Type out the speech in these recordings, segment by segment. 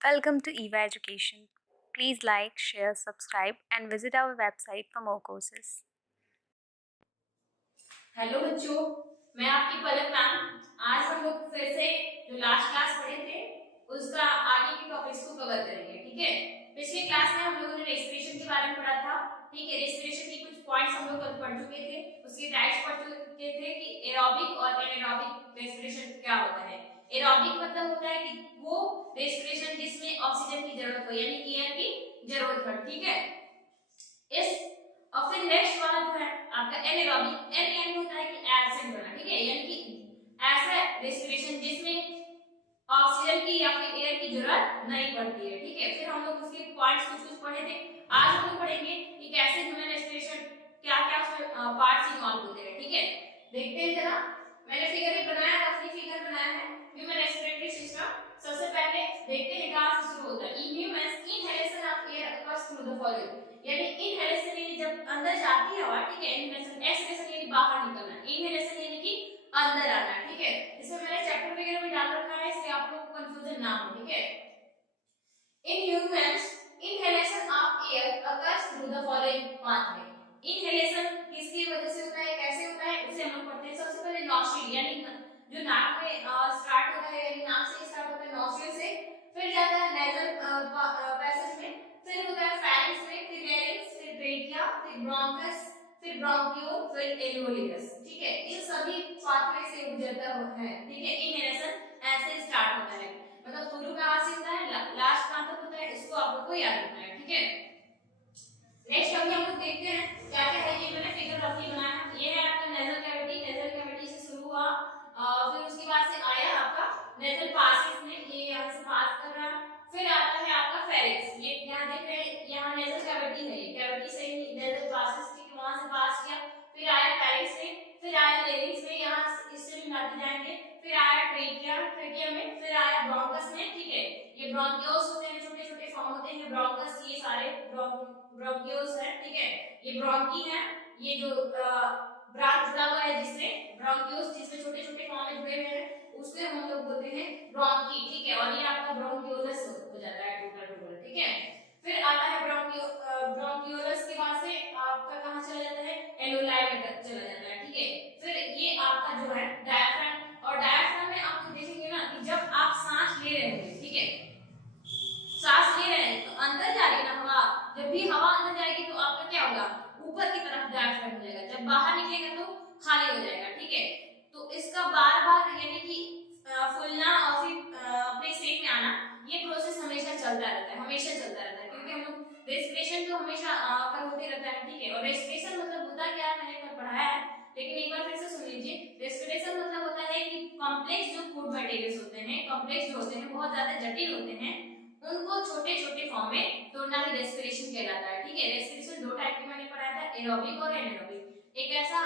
Welcome to EVA Education. Please like, share, subscribe, and visit our website for more courses. Hello बच्चों, मैं आपकी पलक ma'am. आज हम लोग फिर से जो लास्ट क्लास पढ़े थे उसका आगे के टॉपिक्स को कवर करेंगे। ठीक है, पिछले क्लास में हम लोगों ने रेस्पिरेशन के बारे में पढ़ा था। ठीक है, रेस्पिरेशन के कुछ पॉइंट्स हम लोग कल पढ़ चुके थे, उसके टाइप्स पढ़ चुके थे कि एरोबिक और एनारोबिक रेस्पिरेशन क्या होता है। एरोबिक मतलब होता है कि वो रेस्पिरेशन जिसमें ऑक्सीजन की जरूरत हो, यानी कि एयर की जरूरत हो। ठीक है, इस और फिर नेक्स्ट वाला जो है आपका एनारोबिक, एन यानी होता है कि एब्सेंट होना। ठीक है, यानी कि ऐसा रेस्पिरेशन जिसमें ऑक्सीजन की या फिर एयर की जरूरत नहीं पड़ती है। ठीक है, फिर हम लोग उसके पॉइंट्स कुछ कुछ पढ़े थे। आज हम लोग पढ़ेंगे कि कैसे ह्यूमन रेस्पिरेशन क्या क्या उसमें पार्ट्स इन्वॉल्व होते हैं। ठीक है, देखते हैं जरा। मैंने फिगर भी बनाया, रफली फिगर बनाया है ह्यूमन रेस्पिरेटरी सिस्टम। सबसे पहले देखते हैं कहां से शुरू होता है। In humans inhalation of air occurs through the following, यानी इनहेलेशन यानी जब अंदर जाती है हवा। ठीक है, इनहेलेशन, एक्सहेलेशन यानी बाहर निकलना, इनहेलेशन यानी कि अंदर आना। ठीक है, इसमें मैंने चैप्टर वगैरह भी डाल रखा है, इसलिए आप लोगों को कंफ्यूजन ना हो। ठीक है, in humans inhalation of air occurs through the following pathway। inhalation किसकी वजह से होता है, कैसे होता है, उसे हम लोग पढ़ते हैं। सबसे पहले नॉस्ट्रिल यानी जो नाक में स्टार्ट होता है, यानी नाक से स्टार्ट होता है, नॉस्ट्रिल से, फिर जाता है नेजल पैसेज में, फिर होता है फेरिंक्स में, फिर लैरिंक्स, फिर ट्रेकिया, फिर ब्रोंकस, फिर ब्रोंकियोल, फिर एल्वियोलस। ठीक है, इन सभी पाथवे से गुजरता है। ठीक है, इनहेलेशन ऐसे स्टार्ट होता है, मतलब शुरू कहां से होता है, लास्ट कहां तक होता है, इसको आप लोग को याद रखना है। ठीक है, नेक्स्ट अभी हम लोग देखते हैं क्या क्या है। ये मैंने फिगर रफली बनाया है। ये है आपका नेजल कैविटी, नेजल कैविटी से शुरू हुआ, फिर उसके बाद से आया आपका नेजल पासेस में, ये यहां से पास कर रहा है, फिर आता है आपका फेरिंक्स। ये यहां देख रहे हैं, यहां नेजल कैविटी है, ये कैविटी से ही नेजल पासेस ठीक वहां से पास किया, फिर आया फेरिंक्स में, फिर आया लेरिंग्स में, यहां इससे भी मिलाते जाएंगे, फिर आया ट्रेकिया, ट्रेकिया में, फिर आया ब्रोंकस में। ठीक है, ये ब्रोंकियोल्स होते हैं, छोटे छोटे फॉर्म होते हैं ब्रोंकस, ये सारे ब्रोंकियोल्स है। ठीक है, ये ब्रोंकी है, ये जो ब्रांच जुड़ा हुआ है जिससे ब्रोंकियोल्स, जिसमें छोटे छोटे फॉर्म में जुड़े हुए हैं, उसके हम लोग बोलते हैं ब्रोंकी। ठीक है, और ये आपका ब्रोंकियोलस हो जाता है टोटल टोटल। ठीक है, फिर आता है ब्रोंकियोलस के बाद से आपका कहां चला जाता है, एलुलाई में चला जाता है। ठीक है, फिर ये आपका जो है डायफ्राम, और डायफ्राम में आप देखेंगे ना कि जब आप सांस ले रहे होंगे, ठीक है, सांस ले रहे हैं तो अंदर जा रही है ना हवा, जब भी हवा अंदर जाएगी तो आपका क्या होगा, ऊपर की तरफ डायफ्राम हो जाएगा, जब बाहर निकलेगा तो खाली हो जाएगा। ठीक है, तो इसका बार बार यानी कि फूलना और फिर अपने स्टेट में आना, ये प्रोसेस हमेशा चलता रहता है, हमेशा चलता रहता है, क्योंकि हम लोग रेस्पिरेशन तो हमेशा कर होते रहता है। ठीक है, और रेस्पिरेशन मतलब होता क्या है, मैंने कल पढ़ाया है, लेकिन एक बार फिर से सुन लीजिए। रेस्पिरेशन मतलब होता है कि कॉम्प्लेक्स जो फूड मटेरियल्स होते हैं, कॉम्प्लेक्स जो होते हैं, बहुत ज्यादा जटिल होते हैं, उनको छोटे छोटे फॉर्म में तोड़ना ही रेस्पिरेशन कहलाता है। ठीक है, रेस्पिरेशन दो टाइप के मैंने पढ़ाया था, एरोबिक और एनारोबिक। एक ऐसा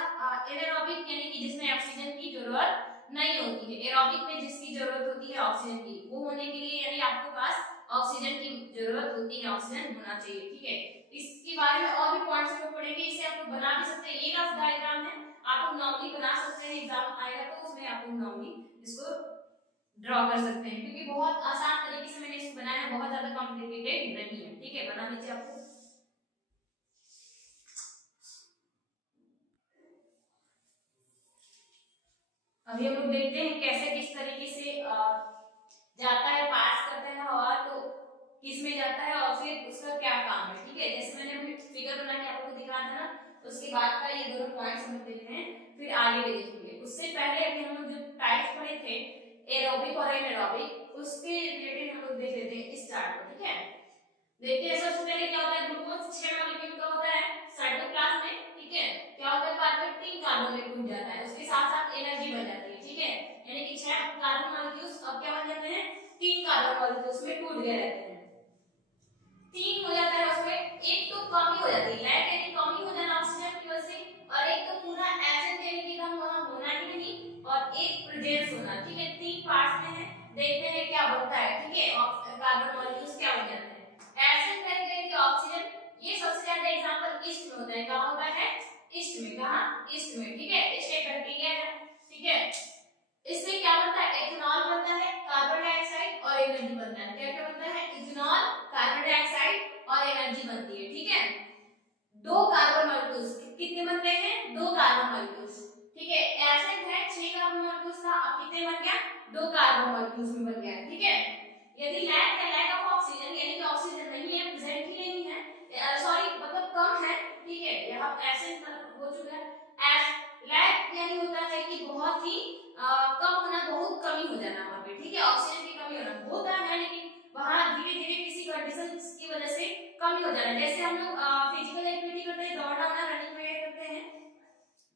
एनारोबिक यानी कि जिसमें ऑक्सीजन की जरूरत नहीं होती है, एरोबिक में जिसकी जरूरत होती है ऑक्सीजन की, वो होने के लिए यानी आपके पास ऑक्सीजन की जरूरत होती है, ऑक्सीजन होना चाहिए। ठीक है, इसके बारे में और भी पॉइंट्स हम लोग पढ़ेंगे, इसे आप लोग बना भी सकते हैं, ये रफ डायग्राम है, आप लोग नॉर्मली बना सकते हैं, एग्जाम आएगा तो उसमें आप लोग नॉर्मली इसको ड्रॉ कर सकते हैं, क्योंकि बहुत आसान तरीके से मैंने इसको बनाया है, बहुत ज्यादा कॉम्प्लिकेटेड नहीं है। ठीक है, बना लीजिए आपको। अभी हम लोग देखते हैं कैसे किस तरीके से जाता है, पास करता है हवा, तो किस में जाता है और फिर उसका क्या काम है। ठीक है, जैसे मैंने अभी फिगर बना के आप लोगों को दिखाया था ना, उसके बाद का ये दोनों पॉइंट्स हम देखते हैं, फिर आगे भी देखेंगे। उससे पहले अभी हम लोग जो टाइप्स पढ़े थे एरोबिक और एनारोबिक, उसके रिलेटेड हम लोग देख लेते हैं इस चार्ट को। ठीक है, देखिए सबसे पहले क्या होता है, ग्लूकोज 6 मॉलिक्यूल का होता है साइटोप्लाज्म में। ठीक है, क्या होता है, कार्बन 3 कार्बन में टूट जाता है, उसके साथ साथ एनर्जी बन जाती है। ठीक है, यानी कि 6 कार्बन मॉलिक्यूल्स अब क्या बन जाते हैं, 3 कार्बन मॉलिक्यूल्स में टूट गए रहते हैं, 3 हो जाता है उसमें, एक तो कमी हो जाती है, लैक यानी कमी हो जाना ऑक्सीजन की वजह से, और एक तो पूरा एब्सेंट यानी कि एकदम वहां होना ही नहीं, और एक प्रेजेंस होना। ठीक है, 3 पार्ट्स में है, देखते हैं क्या बनता है। ठीक है, कार्बन मॉलिक्यूल्स क्या बन जाते हैं, एब्सेंट रह गए कि ऑक्सीजन, ये सबसे ज्यादा एग्जांपल ईस्ट में होता है, कहां होता है, ईस्ट में, कहां, ईस्ट में। ठीक है, ये बैक्टीरिया है। ठीक है, इसमें क्या बनता है, एथेनॉल बनता है, कार्बन डाइऑक्साइड और एनर्जी बनता है, क्या क्या बनता है, और एनर्जी बनती है, ठीक है। 2 कार्बन मॉलिक्यूल्स कितने बनते हैं, 2 कार्बन मॉलिक्यूल्स, ठीक है। एसिड है 6 कार्बन मॉलिक्यूल्स था, अब कितने बन गया, 2 कार्बन मॉलिक्यूल्स में बन गया, ठीक है। यदि लैक ऑफ ऑक्सीजन यानी कि ऑक्सीजन नहीं है, प्रेजेंट ही नहीं है, सॉरी मतलब कम है, ठीक है, यहाँ एसिड हो चुका है। लैक यानी होता है कि बहुत ही कम होना, बहुत कमी हो जाना वहां पे, ठीक है, ऑक्सीजन की कमी होता है लेकिन वहां धीरे धीरे किसी कंडीशन की वजह से कमी हो जाना है। जैसे हम लोग फिजिकल एक्टिविटी करते हैं, दौड़ना रनिंग वगैरह करते हैं,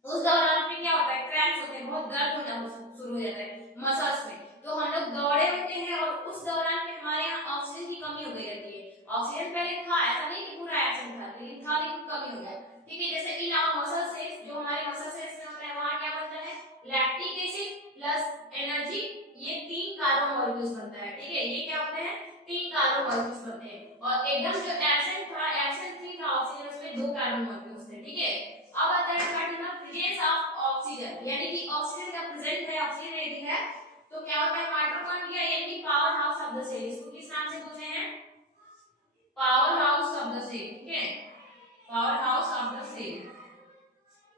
उस दौरान पे क्या होता है, क्रैम्प्स होते हैं, बहुत दर्द होना शुरू हो जाता है मसल्स में, तो हम लोग दौड़े होते हैं और उस दौरान पे हमारे यहाँ ऑक्सीजन की कमी हो गई रहती है। ऑक्सीजन पहले था, ऐसा नहीं कि पूरा एब्सेंट था, लेकिन कमी हो गया, ठीक है। जैसे इन आवर मसल सेल्स, जो हमारे मसल सेल्स में होता है, वहां क्या बनता है, लैक्टिक एसिड प्लस एनर्जी, ये 3 कार्बन मॉलिक्यूल्स बनता है, ठीक है। ये क्या होते हैं, 3 कार्बन मॉलिक्यूल्स बनते हैं, और एकदम जो एब्सेंट था, एब्सेंट थी था ऑक्सीजन, उसमें 2 कार्बन मॉलिक्यूल्स थे, ठीक है। अब आता है पार्ट प्रेजेंस ऑफ ऑक्सीजन, यानी कि ऑक्सीजन का प्रेजेंट है, ऑक्सीजन यदि है तो क्या होता है, माइटोकॉन्ड्रिया यानी कि power house of the cell, इसको किस नाम से बोलते हैं, power house of the cell, ठीक है, power house of the cell,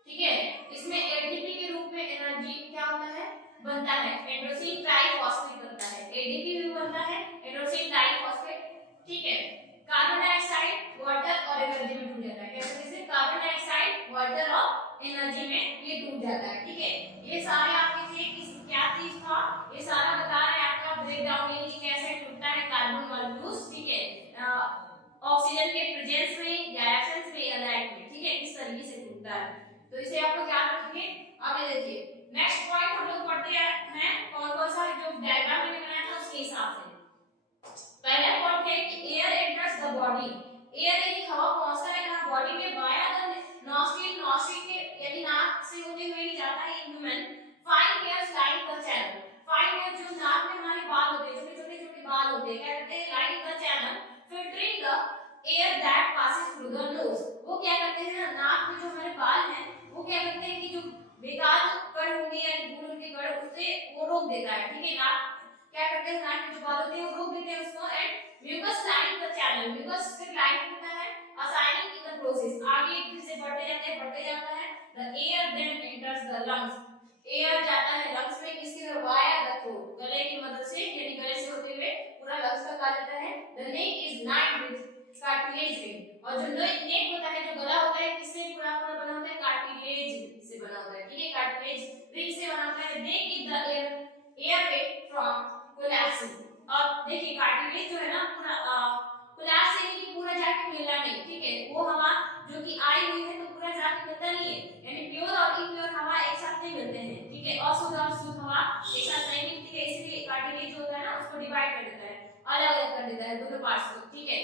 ठीक है। इसमें एडीपी के रूप में एनर्जी क्या होता है, बनता है, एंड्रोसिन ट्राइफॉस्फेट बनता है, एडीपी भी बनता है, एंड्रोसिन ट्राइफॉस्फेट, ठीक है। कार्बन डाइऑक्साइड वाटर और एनर्जी में टूट जाता है, कैसे, कार्बन डाइऑक्साइड वाटर और एनर्जी में ये टूट जाता है, ठीक है। ये सारे आपके थे कि क्या चीज था, ये सारा बता रहे हैं आपका ब्रेकडाउन, यानी कि कैसे टूटता है कार्बन मॉलिक्यूल्स, ठीक है, ऑक्सीजन के प्रेजेंस में या एब्सेंस में या लैक में, ठीक है, इस तरीके से टूटता है, तो इसे आप लोग याद रखिए। अब ये देखिए नेक्स्ट पॉइंट हम लोग पढ़ते हैं, कौन कौन सा जो डायग्राम मैंने बनाया था उसके हिसाब से। पहला पॉइंट है कि air enters the body, air यानी हवा पहुंचता है कहां, बॉडी में, वाया द नॉस्ट्रिल, नॉस्ट्रिल के यानी नाक से होते हुए ही जाता है in human, fine hairs line the channel, fine hair जो नाक में हमारे बाल होते हैं, छोटे छोटे बाल होते हैं, क्या कहते हैं, line the channel, filtering the air that passes through the nose, वो क्या करते हैं ना, नाक में जो हमारे बाल हैं वो क्या करते हैं कि जो बेकार जो कण होंगे या धूल के कण, उससे वो रोक देता है, ठीक है। नाक क्या करते हैं, नाक में जो बाल होते हैं वो रोक देते हैं उसको, and mucus line the channel, mucus फिर लाइन होता है असाइनिंग इन द प्रोसेस, आगे एक फिर से बढ़ते जाता है, the air then enters the lungs, air जाता है लंग्स में, किसके, वाया द थ्रोट, गले की मदद से, यानी गले से होते हुए पूरा लंग्स तक आ जाता है। The neck is lined with cartilage ring, और जो नेक होता है, जो गला होता है, किससे पूरा बना होता है, कार्टिलेज से बना होता है, ठीक है, कार्टिलेज रिंग से बना होता है। Neck is the airway from collapsing, और देखिए कार्टिलेज जो है ना पूरा कोलैप्स यानी कि पूरा जाके मिलना नहीं, ठीक है, वो हवा जो कि आई हुई है तो पूरा जाके मिलता नहीं है, यानी प्योर और इम्प्योर हवा एक साथ नहीं मिलते हैं, ठीक है, अशुद्ध और शुद्ध हवा एक साथ नहीं मिलती है, इसलिए कार्टिलेज जो होता है ना उसको डिवाइड कर देता है, अलग अलग कर देता है दोनों पार्ट्स को, ठीक है,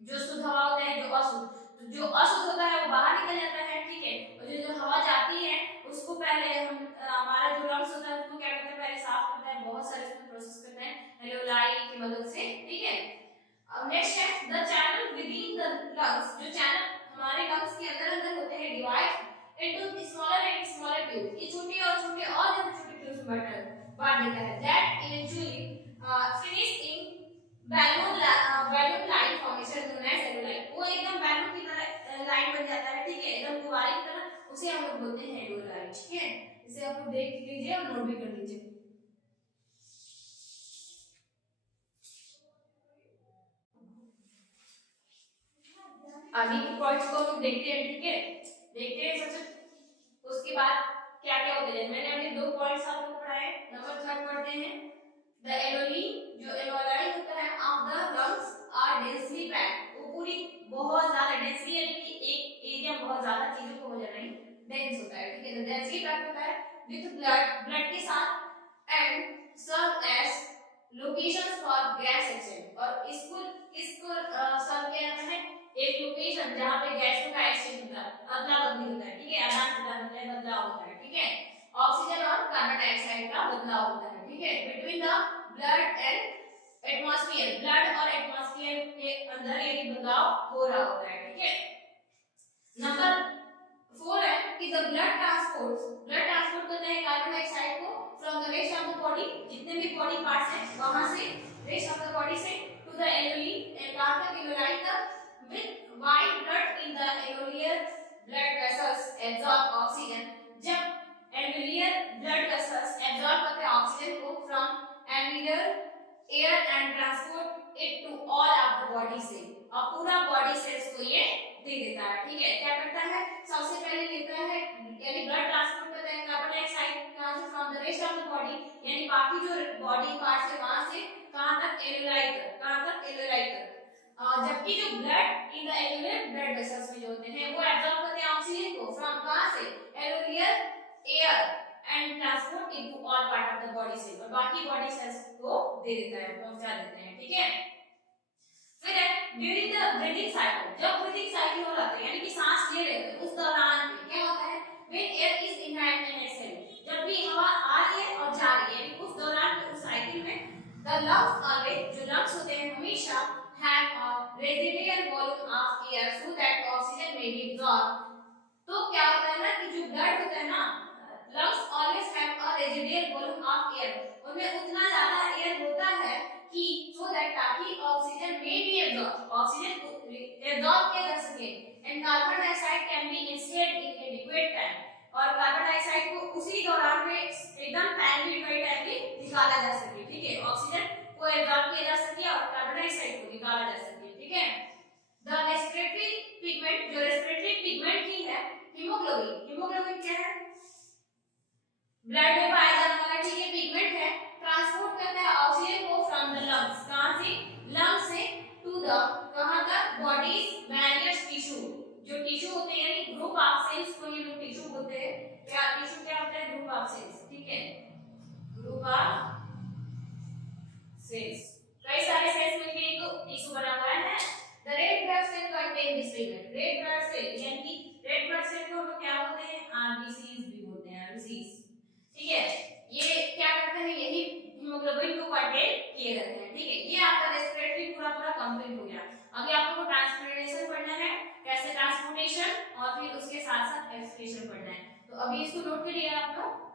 जो शुद्ध हवा होता है, जो अशुद्ध, तो जो अशुद्ध होता है वो बाहर निकल जाता है, ठीक है, और जो हवा जाती है उसको पहले हम हमारा जो लंग्स होता है उसको क्या करता है, पहले साफ करता है, बहुत सारे उसमें प्रोसेस करते हैं एल्वेओलाई की मदद से, ठीक है। अब नेक्स्ट है the channel with in the lungs, जो चैनल हमारे लंग्स के अंदर होते हैं divide into smaller and smaller tube, ये छोटे और ज्यादा छोटे ट्यूब्स में बांट देता है, that eventually finish in balloon line formation known as alveoli, वो एकदम बैलून की तरह लाइन बन जाता है, ठीक है, एकदम गुब्बारे की तरह, उसे हम लोग बोलते हैं एल्वेओलाई, ठीक है। इसे आप लोग देख लीजिए और नोट भी कर लीजिए। आगे के पॉइंट्स को हम देखते हैं, ठीक है, देखते हैं सबसे उसके बाद क्या क्या होते हैं। मैंने अभी 2 पॉइंट्स आप लोग पढ़ाए, नंबर 3 पढ़ते हैं, द एल्वेओली, जो एल्वेओलाई होता है of the lungs are densely packed, वो पूरी बहुत ज्यादा डेंसली यानी कि एक एरिया बहुत ज्यादा चीजों को हो जाना ही डेंस होता है, ठीक है, तो डेंसली पैक्ड होता है विद ब्लड के साथ, and serve as locations for gas exchange, और इसको सर्व किया जाता है एक लोकेशन जहां पे गैसों का एक्सचेंज होता है, अदला बदली होता है, ठीक है, आदान प्रदान होता है, बदलाव होता है, ठीक है, ऑक्सीजन और कार्बन डाइऑक्साइड का बदलाव होता है, ठीक है, between the blood and atmosphere, blood और एटमॉस्फेयर के अंदर ये बदलाव हो रहा होता है, ठीक है। नंबर 4 है कि द ब्लड ट्रांसपोर्ट करता है कार्बन डाइऑक्साइड को from the rest of the body, जितने भी बॉडी पार्ट्स हैं वहां से, रेस्ट ऑफ द बॉडी से टू द एल्वेओली, कहां तक, एल्वेओलाई तक, with white blood in the alveolar blood vessels absorb oxygen. जब alveolar blood vessels absorb करते हैं ऑक्सीजन को from alveolar air and transport it to all of the body cell, और पूरा body cells को ये दे देता है। ठीक है, क्या करता है, सबसे पहले लेता है यानी ब्लड ट्रांसपोर्ट करता है कार्बन डाइऑक्साइड कहां से, from the rest of the body, यानी बाकी जो बॉडी पार्ट्स है वहां से कहां तक, एल्वेओलाई तक, कहां तक, एल्वेओलाई तक। जबकि जो blood in the एल्वेओलर blood vessels में जो होते हैं वो एब्जॉर्ब करते हैं ऑक्सीजन को फ्रॉम कहां से, alveolar air and transport into all part of the body cell, और बाकी बॉडी सेल्स को दे देता है, पहुंचा देते हैं। ठीक है, फिर है ड्यूरिंग द ब्रीथिंग साइकिल, जब ब्रीथिंग साइकिल हो रहा है यानी कि सांस ले रहे हैं उस दौरान क्या होता है, when air is inhaled and exhaled, जब भी हवा आ रही है और जा रही है यानी उस दौरान उस साइकिल में द लंग्स ऑलवेज, जो लंग्स होते हैं हमेशा have a residual volume of air so that oxygen may be absorb. तो क्या होता है ना कि जो ब्लड होता है ना, lungs always have a residual volume of air, उनमें उतना ज्यादा एयर होता है कि सो दैट ताकि oxygen may be absorb, oxygen को एब्जॉर्ब किया जा सके, and carbon dioxide can be instead in adequate time, और कार्बन डाइऑक्साइड को उसी दौरान में एकदम टाइमली निकाला जा सके। ठीक है, ऑक्सीजन को एब्जॉर्ब किया जा सके और कार्बन डाइऑक्साइड को निकाला जा सके। ठीक है, द रेस्पिरेटरी पिगमेंट, जो रेस्पिरेटरी पिगमेंट ही है हीमोग्लोबिन, हीमोग्लोबिन क्या है, ब्लड में पाया जाने वाला, ठीक है, पिगमेंट है, ट्रांसपोर्ट करता है ऑक्सीजन को फ्रॉम द लंग्स, कहां से, लंग्स से टू द कहां तक, बॉडीज वेरियस टिश्यू, जो टिश्यू होते हैं यानी ग्रुप ऑफ सेल्स को ये लोग टिश्यू बोलते हैं। क्या टिश्यू क्या होता है, ग्रुप ऑफ सेल्स। ठीक है, ग्रुप ऑफ सेल्स, कई सारे सेल्स मिलके एक टिश्यू बना हुआ है। The red blood cell contain this pigment, red blood cell यानी कि रेड ब्लड सेल को हम लोग क्या बोलते हैं, आरबीसीज भी बोलते हैं, आरबीसीज। ठीक है, ये क्या करते हैं, यही हीमोग्लोबिन को कंटेन किए रहते हैं। ठीक है, ये आपका रेस्पिरेटरी पूरा पूरा कंप्लीट हो गया। अभी आप लोगों को ट्रांसपोर्टेशन पढ़ना है, कैसे ट्रांसपोर्टेशन, और फिर उसके साथ साथ एक्सक्रीशन पढ़ना है। तो अभी इसको नोट करिए आप लोग।